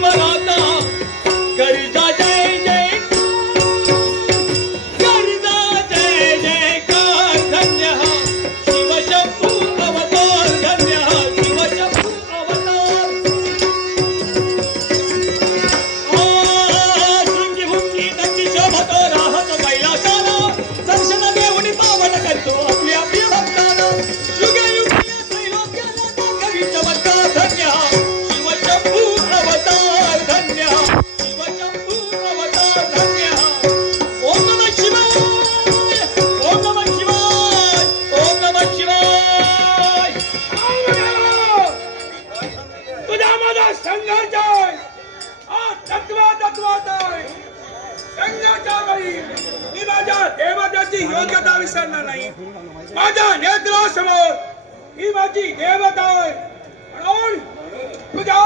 ईश्वराचा गरिजा जय जय गरिजा जय जयकार धन्य हा शिवशंभू अवतार धन्य हा शिवशंभू अवतार शृंगी भुंगी नंदी शोभतो राहतो कैलासाला दर्शन देऊन पावन करतो आपली आपली भक्ताला युगे युगे त्रैलोक्याला दाखवी चमत्कार धन्य हा शिवशंभू अवतार धन्य हा शिवशंभू अवतार धन्य हा ओम नमः शिवाय ओम नमः शिवाय ओम नमः शिवाय तुझा माझा संघर्ष आहे हा तत्वात आहे संघाच्या वेळी मी माझ्या देवताची योग्यता विसरणार नाही माझ्या नेत्रासमोर ही माझी देवता आहे म्हणून तुझ्या